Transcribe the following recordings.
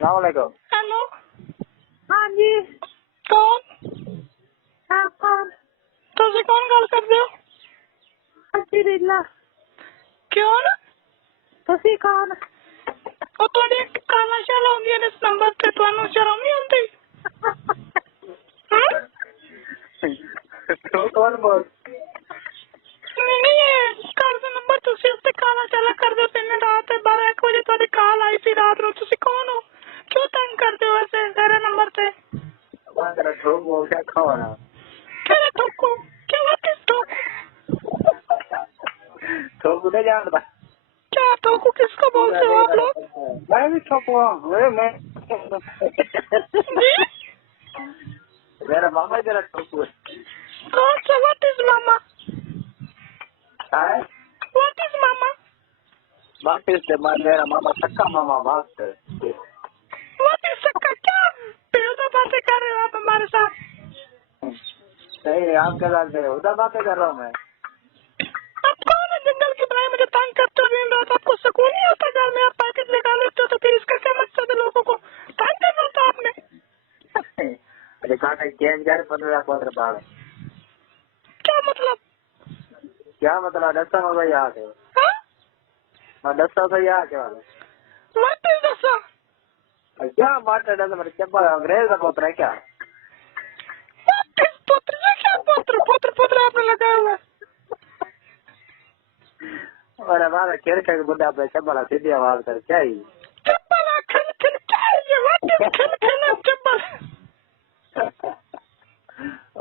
सलामकुम। हेलो। हाँ जी। कौन? आप कौन? तुझे कौन गल कर दो? अल्हम्दुलिल्लाह। क्यों? तुसी कौन? वो थोड़ी काला शाला होंगी इस नंबर पे, तुहानू शर्म नहीं आती? तो कौन बोल? नहीं है कल का नंबर तुसी उत्ते काला शाला कर दो। तीन रात 12-1 बजे थोड़ी कॉल आई थी रात नु। तुसी कौन हो? क्यों तंग करते हो ऐसे मेरे नंबर पे? कौन तेरा ठोक बोल क्या खाना? क्या ठोकू? क्या बात है ठोकू? ठोक नहीं जानता। क्या ठोकू किसको बोलते हो आप लोग? मैं भी ठोकूंगा। मैं जी? मेरा मामा तेरा ठोकू है। कौन सा? व्हाट इज मामा? है? व्हाट इज मामा? वापिस से मेरा मामा सक्का मामा वापस। व्हाट इज सक्का? क्या बेहुदा बातें कर रहे हो आप हमारे साथ? नहीं आप क्या जानते हो? उधर बातें कर रहा हूँ मैं। आप कौन है जंगल के भाई? मुझे तंग करते हो दिन रात। आपको सुकून नहीं होता घर में? आप पैकेट निकाल लेते हो तो फिर इसका क्या मकसद है? लोगों को तंग करना होता आपने? अरे कहा चेंज कर 15 बार। क्या मतलब? क्या मतलब? दस्ता हो गई यहाँ से। हाँ? दस्ता तो यहाँ के वाले। व्हाट इज दसा? क्या बात है? मेरे चप्पल अंग्रेज का पोत्र है क्या? व्हाट इज पुत्र? ये क्या पुत्र पुत्र पुत्र आपने लगाया हुआ है? और हमारा खेल खेल बुढ़ा पे चप्पल सीधी आवाज कर क्या ही? चप्पल खिल खिल क्या है ये? व्हाट इज खिल खिल चप्पल?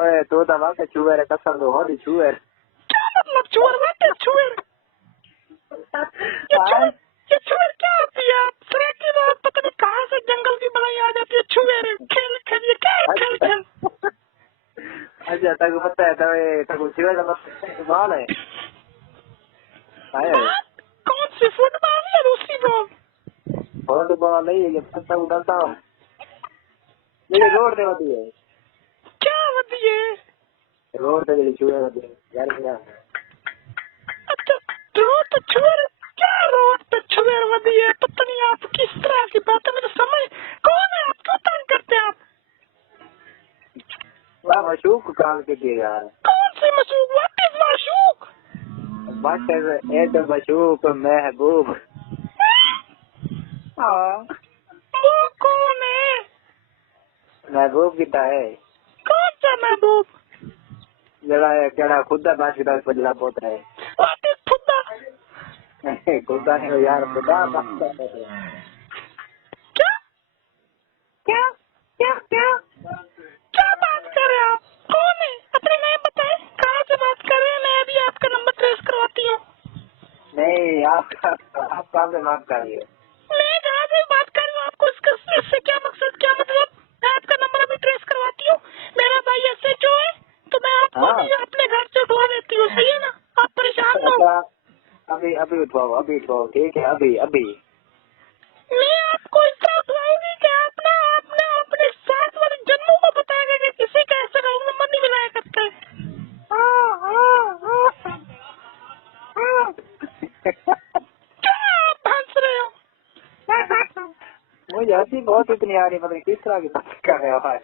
ओए तू तो वाके चूहे रे कसम दो होदी चूहे। क्या मतलब चूर? व्हाट इज चूर? ये चूर क्या होती है? आप सर की बात पता नहीं कहाँ से जंगल की बनाई आ जाती है। चूहे खेल खेल ये क्या है? खेल खेल अच्छा तक पता है तक चूहे का मतलब है। बात कौन सी? फुटबॉल या दूसरी बॉल? फुटबॉल नहीं है, ये पत्ता उड़ाता हूँ। ये रोड दे होती है। क्या होती है? रोड पे जो चूहे होते हैं यार क्या? अच्छा रोड पे चूहे? क्या रोड पे चूहे होती है? पता नहीं आप किस तरह की बात है मुझे समझ। कौन है आप? क्यों तंग करते हैं आप? वाह मशूक काम के दिए यार। कौन सी मशूक? व्हाट इज माशूक? बट ए तो मशूक महबूब। हाँ वो कौन है? महबूब कितना है? कौन सा महबूब? जरा केड़ा खुदा बात कितना बदला पोता है। व्हाट इज खुदा? खुदा नहीं यार खुदा बात करता है। क्या क्या? क्या? क्या? क्या बात कर रहे हैं आप? कौन है? अपने नाम बताएं। कहाँ से बात कर रहे हैं? मैं अभी आपका नंबर ट्रेस करवाती हूँ। नहीं आप कहाँ से बात कर रही हो? मैं जहाँ से बात कर रही हूँ आपको इससे क्या मकसद? क्या मतलब? मैं आपका नंबर अभी ट्रेस करवाती हूँ। मेरा भाई SHO है तो मैं आपको हाँ भी अपने घर से उठवा देती हूँ। सही है ना? आप परेशान ना हो। अच्छा अभी अभी उठवाओ ठीक है अभी अभी। मैं आपको इस तरह उठवाऊंगी कि आपने अपने 7 वाले जन्मों को बताएगा कि किसी का ऐसा रोल नंबर नहीं मिलाया करता है। क्या आप हंस रहे हो? मुझे हंसी बहुत इतनी आ रही, मतलब किस तरह की बात कर रहे हो आज?